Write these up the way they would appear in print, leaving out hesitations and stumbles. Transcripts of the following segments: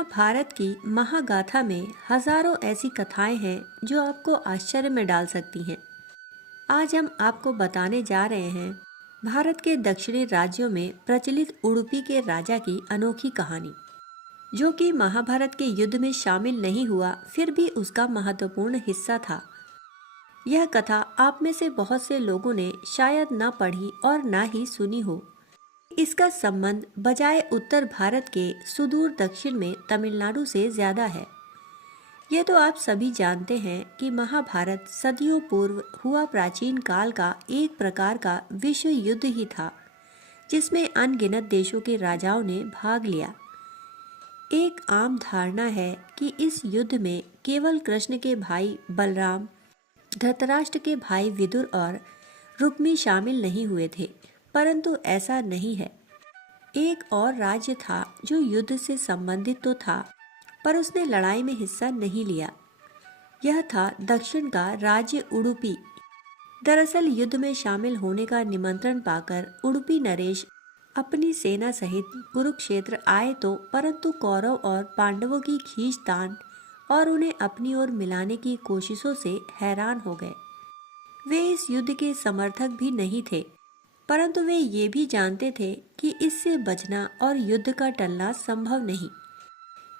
महाभारत की महागाथा में हजारों ऐसी कथाएं हैं जो आपको आश्चर्य में डाल सकती हैं। आज हम आपको बताने जा रहे हैं भारत के दक्षिणी राज्यों में प्रचलित उडुपी के राजा की अनोखी कहानी, जो कि महाभारत के युद्ध में शामिल नहीं हुआ फिर भी उसका महत्वपूर्ण हिस्सा था। यह कथा आप में से बहुत से लोगों ने शायद न पढ़ी और न ही सुनी हो। इसका संबंध बजाय उत्तर भारत के सुदूर दक्षिण में तमिलनाडु से ज्यादा है। ये तो आप सभी जानते हैं कि महाभारत सदियों पूर्व हुआ प्राचीन काल का एक प्रकार का विश्व युद्ध ही था, जिसमें अनगिनत देशों के राजाओं ने भाग लिया। एक आम धारणा है कि इस युद्ध में केवल कृष्ण के भाई बलराम, धृतराष्ट्र के भाई विदुर और रुक्मी शामिल नहीं हुए थे, परंतु ऐसा नहीं है। एक और राज्य था जो युद्ध से संबंधित तो था, पर उसने लड़ाई में हिस्सा नहीं लिया। यह था दक्षिण का राज्य उडुपी। दरअसल युद्ध में शामिल होने का निमंत्रण पाकर उडुपी नरेश अपनी सेना सहित कुरुक्षेत्र आए तो, परंतु कौरव और पांडवों की खींचतान और उन्हें अपनी ओर मिलाने की कोशिशों से हैरान हो गए। वे इस युद्ध के समर्थक भी नहीं थे, परंतु वे ये भी जानते थे कि इससे बचना और युद्ध का टलना संभव नहीं।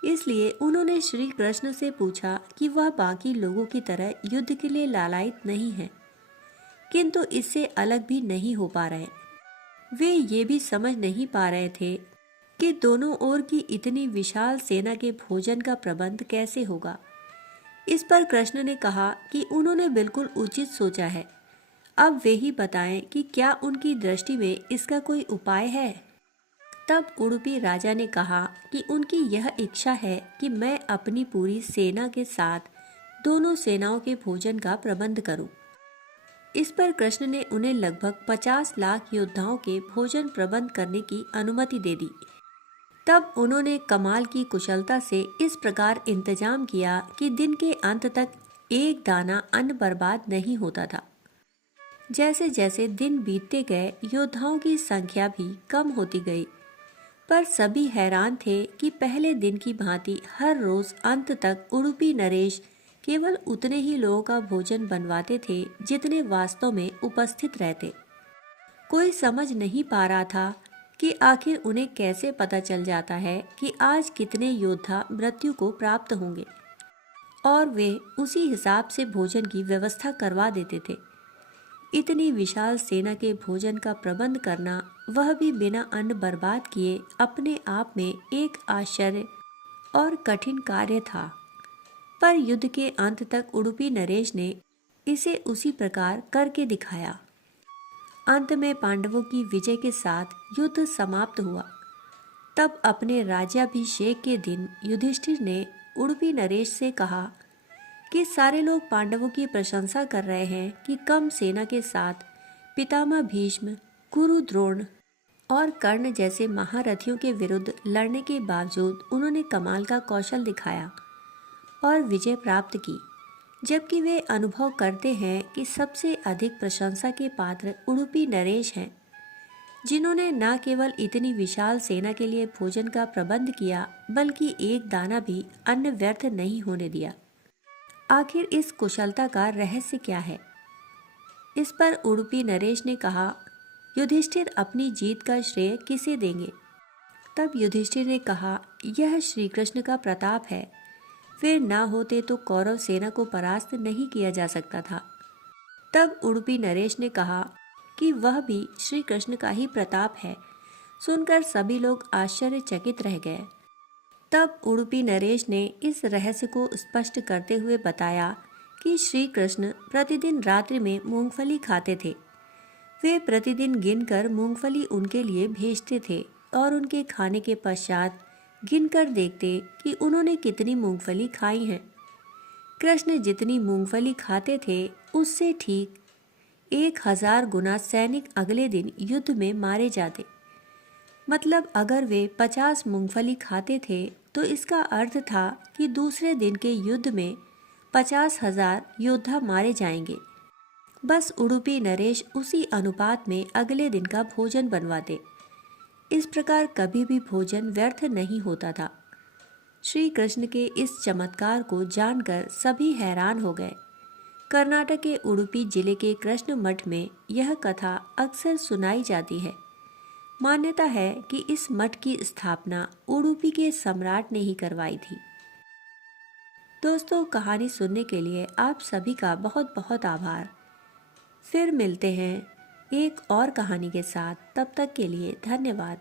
इसलिए उन्होंने श्री कृष्ण से पूछा कि वह बाकी लोगों की तरह युद्ध के लिए लालायित नहीं है, किंतु इससे अलग भी नहीं हो पा रहे। वे ये भी समझ नहीं पा रहे थे कि दोनों ओर की इतनी विशाल सेना के भोजन का प्रबंध कैसे होगा। इस पर कृष्ण ने कहा कि उन्होंने बिल्कुल उचित सोचा है, अब वे ही बताएं कि क्या उनकी दृष्टि में इसका कोई उपाय है। तब उडुपी राजा ने कहा कि उनकी यह इच्छा है कि मैं अपनी पूरी सेना के साथ दोनों सेनाओं के भोजन का प्रबंध करूं। इस पर कृष्ण ने उन्हें लगभग 50 लाख योद्धाओं के भोजन प्रबंध करने की अनुमति दे दी। तब उन्होंने कमाल की कुशलता से इस प्रकार इंतजाम किया कि दिन के अंत तक एक दाना अन्न बर्बाद नहीं होता था। जैसे जैसे दिन बीतते गए, योद्धाओं की संख्या भी कम होती गई, पर सभी हैरान थे कि पहले दिन की भांति हर रोज अंत तक उडुपी नरेश केवल उतने ही लोगों का भोजन बनवाते थे जितने वास्तव में उपस्थित रहते। कोई समझ नहीं पा रहा था कि आखिर उन्हें कैसे पता चल जाता है कि आज कितने योद्धा मृत्यु को प्राप्त होंगे, और वे उसी हिसाब से भोजन की व्यवस्था करवा देते थे। इतनी विशाल सेना के भोजन का प्रबंध करना, वह भी बिना अन्न बर्बाद किए, अपने आप में एक आश्चर्य और कठिन कार्य था। पर युद्ध के अंत तक उडुपी नरेश ने इसे उसी प्रकार करके दिखाया। अंत में पांडवों की विजय के साथ युद्ध समाप्त हुआ। तब अपने राज्याभिषेक के दिन युधिष्ठिर ने उडुपी नरेश से कहा कि सारे लोग पांडवों की प्रशंसा कर रहे हैं कि कम सेना के साथ पितामह भीष्म, गुरु द्रोण और कर्ण जैसे महारथियों के विरुद्ध लड़ने के बावजूद उन्होंने कमाल का कौशल दिखाया और विजय प्राप्त की, जबकि वे अनुभव करते हैं कि सबसे अधिक प्रशंसा के पात्र उडुपी नरेश हैं, जिन्होंने न केवल इतनी विशाल सेना के लिए भोजन का प्रबंध किया, बल्कि एक दाना भी अन्न व्यर्थ नहीं होने दिया। आखिर इस कुशलता का रहस्य क्या है? इस पर उडुपी नरेश ने कहा, युधिष्ठिर अपनी जीत का श्रेय किसे देंगे? तब युधिष्ठिर ने कहा, यह श्री कृष्ण का प्रताप है। वे न होते तो कौरव सेना को परास्त नहीं किया जा सकता था। तब उडुपी नरेश ने कहा कि वह भी श्री कृष्ण का ही प्रताप है। सुनकर सभी लोग आश्चर्यचकित रह गए। तब उडुपी नरेश ने इस रहस्य को स्पष्ट करते हुए बताया कि श्री कृष्ण प्रतिदिन रात्रि में मूंगफली खाते थे। वे प्रतिदिन गिनकर मूंगफली उनके लिए भेजते थे और उनके खाने के पश्चात गिनकर देखते कि उन्होंने कितनी मूंगफली खाई है। कृष्ण जितनी मूंगफली खाते थे, उससे ठीक 1000 गुना सैनिक अगले दिन युद्ध में मारे जाते। मतलब अगर वे 50 मूंगफली खाते थे तो इसका अर्थ था कि दूसरे दिन के युद्ध में 50,000 योद्धा मारे जाएंगे। बस उडुपी नरेश उसी अनुपात में अगले दिन का भोजन बनवाते। इस प्रकार कभी भी भोजन व्यर्थ नहीं होता था। श्री कृष्ण के इस चमत्कार को जानकर सभी हैरान हो गए। कर्नाटक के उडुपी जिले के कृष्ण मठ में यह कथा अक्सर सुनाई जाती है। मान्यता है कि इस मठ की स्थापना उडुपी के सम्राट ने ही करवाई थी। दोस्तों, कहानी सुनने के लिए आप सभी का बहुत बहुत आभार। फिर मिलते हैं एक और कहानी के साथ। तब तक के लिए धन्यवाद।